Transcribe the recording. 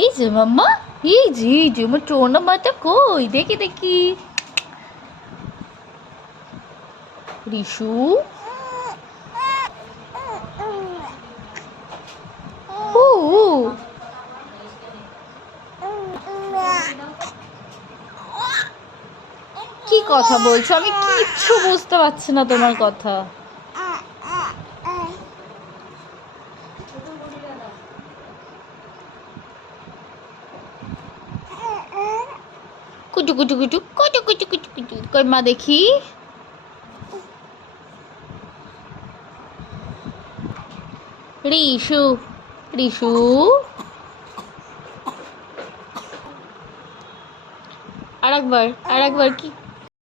এই যে মাম্মা, এই যে আমার টোনা মাটা কই, দেখি দেখি। রিশু, ও কি কথা বলছো? আমি কিচ্ছু বুঝতে পারছি না তোমার কথা। কুটু কুটু কুটু কুটু কুটু কুটু কুটু, কই মা দেখি। রিশু, রিশু, আরেকবার, আরেকবার কি